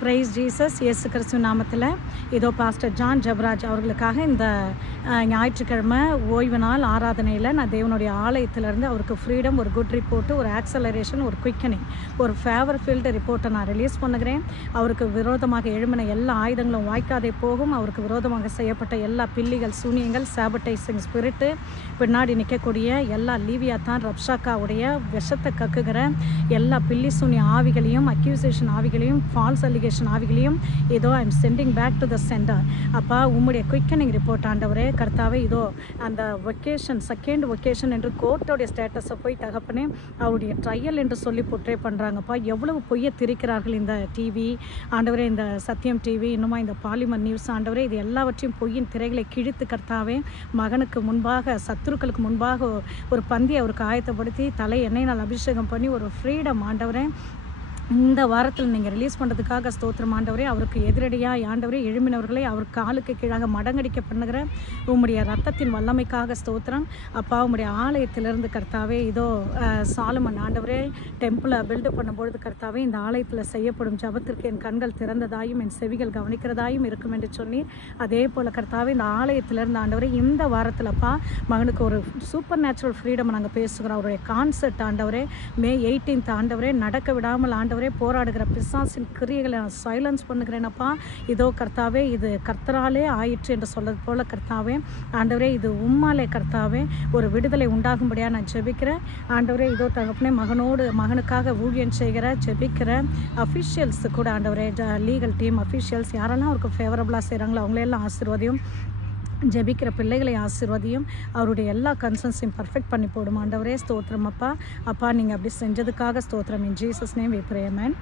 Price Jesus. இயேசு கிறிஸ்து நாமத்தில் இதோ பாஸ்டர் ஜான் ஜெபராஜ் அவர்களுக்காக இந்த ஞாயிற்றுக்கிழமை ஓய்வு நாள் ஆராதனையில் நான் தேவனுடைய ஆலயத்திலேருந்து அவருக்கு ஃப்ரீடம், ஒரு குட் ரிப்போர்ட்டு, ஒரு ஆக்சலரேஷன், ஒரு குயிக்கனிங், ஒரு ஃபேவர் ஃபீல்டு ரிப்போர்ட்டை நான் ரிலீஸ் பண்ணுகிறேன். அவருக்கு விரோதமாக எழும்பின எல்லா ஆயுதங்களும் வாய்க்காதே போகும். அவருக்கு விரோதமாக செய்யப்பட்ட எல்லா பில்லிகள், சூனியங்கள், சாபடைசிங் ஸ்பிரிட்டு, பின்னாடி நிற்கக்கூடிய எல்லா லீவியாத்தான், ரப்ஷாக்காவுடைய விஷத்தை கக்குகிற எல்லா பில்லி சூனிய ஆவிகளையும், அக்யூசேஷன் ஆவிகளையும், ஃபால்ஸ் அலிகேஷன் ஆவிகளையும் இதோ I am sending back to the centre. அப்பா, உம்முடைய குயிக்கனிங் ரிப்போர்ட் ஆண்டவரே கர்த்தாவே, இதோ அந்த வெக்கேஷன், செகண்ட் வெக்கேஷன் என்று கோர்ட்டோடைய ஸ்டேட்டஸை போய் தகப்பனே அவருடைய ட்ரையல் என்று சொல்லி போர்ட்ரே பண்ணுறாங்கப்பா. எவ்வளவு பொய்யை திரிக்கிறார்கள் இந்த டிவி ஆண்டவரே, இந்த சத்தியம் டிவி, இன்னுமா இந்த பாலிமர் நியூஸ் ஆண்டவரே, இது எல்லாவற்றையும் பொய்யின் திரைகளை கிழித்து கர்த்தாவே மகனுக்கு முன்பாக, சத்துருக்களுக்கு முன்பாக ஒரு பந்தி அவருக்கு ஆயத்தப்படுத்தி தலை எண்ணெயினால் அபிஷேகம் பண்ணி ஒரு ஃப்ரீடம் ஆண்டவரே இந்த வாரத்தில் நீங்கள் ரிலீஸ் பண்ணுறதுக்காக ஸ்தோத்திரம் ஆண்டவரே. அவருக்கு எதிரடியாக ஆண்டவரே எழுமினவர்களை அவர் காலுக்கு கீழாக மடங்கடிக்க பண்ணுகிற உம்முடைய ரத்தத்தின் வல்லமைக்காக ஸ்தோத்திரம் அப்பா. உம்முடைய ஆலயத்திலிருந்து கர்த்தாவே இதோ சாலமன் ஆண்டவரே டெம்பிளை பில்டு பண்ணும்பொழுது கர்த்தாவே இந்த ஆலயத்தில் செய்யப்படும் ஜபத்திற்கு என் கண்கள் திறந்ததாயும் என் செவிகள் கவனிக்கிறதாயும் இருக்கும் என்று சொன்னீர். அதே போல் கர்த்தாவே இந்த ஆலயத்திலிருந்து ஆண்டவரே இந்த வாரத்தில்ப்பா மகனுக்கு ஒரு சூப்பர் நேச்சுரல் ஃப்ரீடம் நாங்கள் பேசுகிறோம். அவருடைய கான்செர்ட் ஆண்டவரே May 18 ஆண்டவரே நடக்க விடாமல் ஆண்டவரே போராடுகிற பிசாசின் கிரியைகளை நான் சைலன்ஸ் பண்ணுகிறேனப்பா. இதோ கர்த்தாவே இது கர்த்தராலே ஆயிற்று என்று சொல்வது போல கர்த்தாவே ஆண்டவரே இது உம்மாலே கர்த்தாவே ஒரு விடுதலை உண்டாகும்படியாக நான் ஜெபிக்கிறேன் ஆண்டவரே. இதோ தகப்பனே மகனுக்காக ஊழியம் செய்கிற ஜெபிக்கிற அஃபிஷியல்ஸ் கூட ஆண்டவரே, லீகல் டீம் அஃபிஷியல்ஸ் யாரெல்லாம் அவருக்கு ஃபேவரபுளாக செய்கிறாங்களோ அவங்களையெல்லாம் ஆசீர்வதியும், ஜெபிக்கிற பிள்ளைகளை ஆசீர்வதியும், அவருடைய எல்லா கன்சர்ன்ஸையும் பர்ஃபெக்ட் பண்ணி போடும் ஆண்டவரே. ஸ்தோத்திரம் அப்பா. நீங்கள் அப்படி செஞ்சதுக்காக ஸ்தோத்திரம். In Jesus name we pray, amen.